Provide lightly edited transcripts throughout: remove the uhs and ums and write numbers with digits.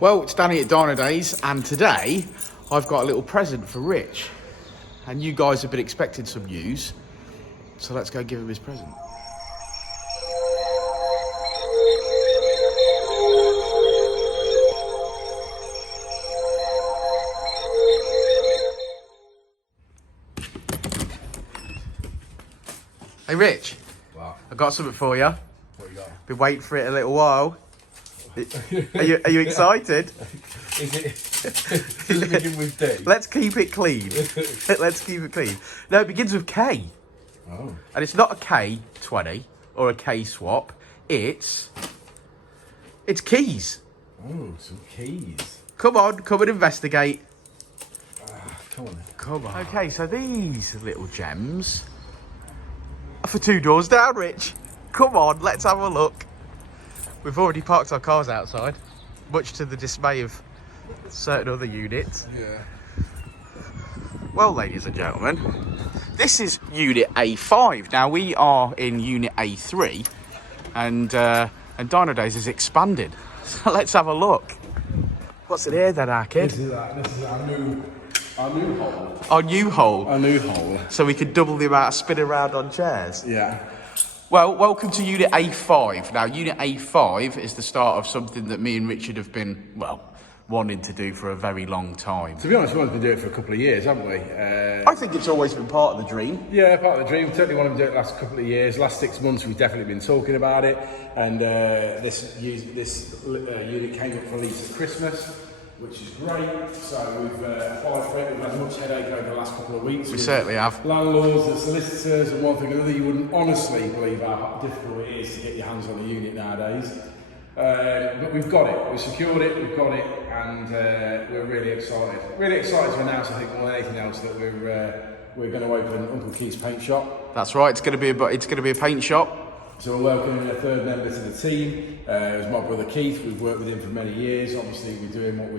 Well, it's Danny at Dynodaze, and today I've got a little present for Rich. And you guys have been expecting some news, so let's go give him his present. Hey Rich, What? I got something for you. What you got? Been waiting for it a little while. Are you excited? Is it begin with D? Let's keep it clean. Let's keep it clean. No, it begins with K. Oh. And it's not a K20 or a K swap. It's keys. Oh, some keys. Come and investigate. Come on then. Come on. Okay, so these little gems are for 2 doors down, Rich. Come on, let's have a look. We've already parked our cars outside, much to the dismay of certain other units. Yeah. Well, ladies and gentlemen, this is Unit A5. Now, we are in Unit A3, and Dynodaze is expanded. So let's have a look. What's in here then, our kid? This is our new hole. Our new hole. Our new hole. So we could double the amount of spin around on chairs. Yeah. Well, welcome to Unit A5. Now, Unit A5 is the start of something that me and Richard have been, well, wanting to do for a very long time. To be honest, we wanted to do it for a couple of years, haven't we? I think it's always been part of the dream. Yeah, part of the dream. We certainly wanted to do it the last couple of years. Last 6 months, we've definitely been talking about it. And this unit came up for lease at Christmas, which is great. So we've applied for it. We've had much headache over the last couple of weeks. We certainly have. Landlords and solicitors and one thing or another. You wouldn't honestly believe how difficult it is to get your hands on a unit nowadays. But we've got it. We've secured it. We've got it, and we're really excited. Really excited to announce, I think, more than anything else, that we're going to open Uncle Keith's paint shop. That's right. It's going to be a paint shop. So we're welcoming a third member to the team. It was my brother Keith. We've worked with him for many years. Obviously, we're doing what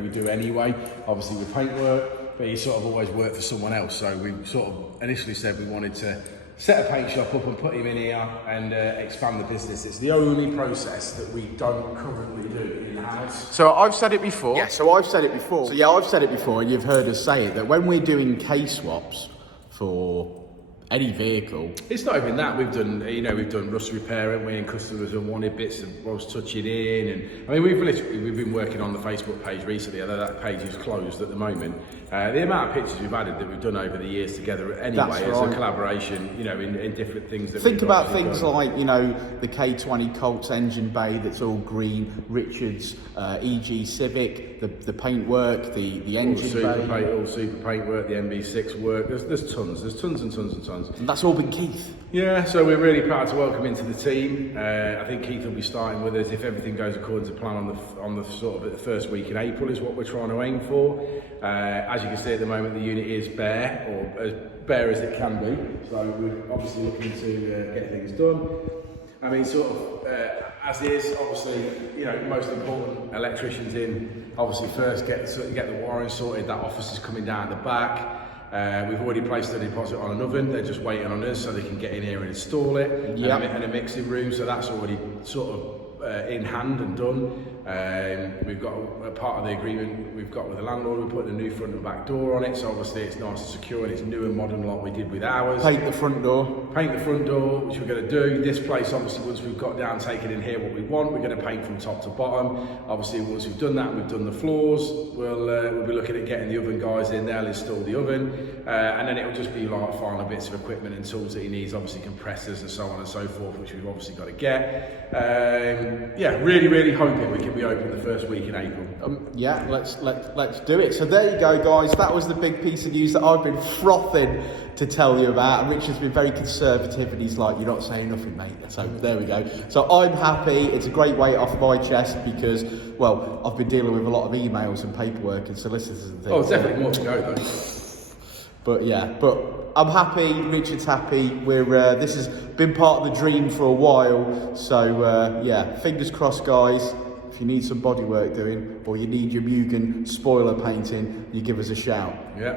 we do anyway. Obviously, with paint work, but he sort of always worked for someone else. So we sort of initially said we wanted to set a paint shop up and put him in here and expand the business. It's the only process that we don't currently do in-house. So I've said it before. Yeah, So I've said it before, and you've heard us say it, that when we're doing K swaps for any vehicle, it's not even that. We've done rust repair, haven't we? And customers have wanted bits of was touching in, and I mean we've been working on the Facebook page recently, although that page is closed at the moment. The amount of pictures we've added that we've done over the years together anyway as a collaboration, in different things. That think about things like the K20 Colts engine bay that's all green, Richard's EG Civic, the paint work, the engine bay, all super paint work, the MB6 work. There's tons and tons. And that's all been Keith. Yeah, so we're really proud to welcome into the team. I think Keith will be starting with us if everything goes according to plan on the sort of the first week in April is what we're trying to aim for. As you can see at the moment, the unit is bare, or as bare as it can be. So we're obviously looking to get things done. I mean, sort of as is, obviously, most important, electricians in. Obviously, first get the wiring sorted. That office is coming down the back. We've already placed a deposit on an oven. They're just waiting on us so they can get in here and install it. Yep. And a mixing room, so that's already sort of in hand and done. We've got a part of the agreement we've got with the landlord. We're putting a new front and back door on it, so obviously it's nice and secure, and it's new and modern like we did with ours. Paint the front door, which we're going to do. This place, obviously, once we've got down, taken in here what we want, we're going to paint from top to bottom. Obviously, once we've done that, we've done the floors. We'll be looking at getting the oven guys in. They'll install the oven, and then it'll just be like final bits of equipment and tools that he needs, obviously compressors and so on and so forth, which we've obviously got to get. Really hoping we can be open the first week in April. Yeah, let's do it. So there you go, guys. That was the big piece of news that I've been frothing to tell you about. And Richard's been very conservative, and he's like, "You're not saying nothing, mate." So there we go. So I'm happy. It's a great weight off my chest because, well, I've been dealing with a lot of emails and paperwork and solicitors and things. Oh, definitely more to go though. But I'm happy. Richard's happy. This has been part of the dream for a while. So fingers crossed, guys. If you need some bodywork doing, or you need your Mugen spoiler painting, you give us a shout. Yeah.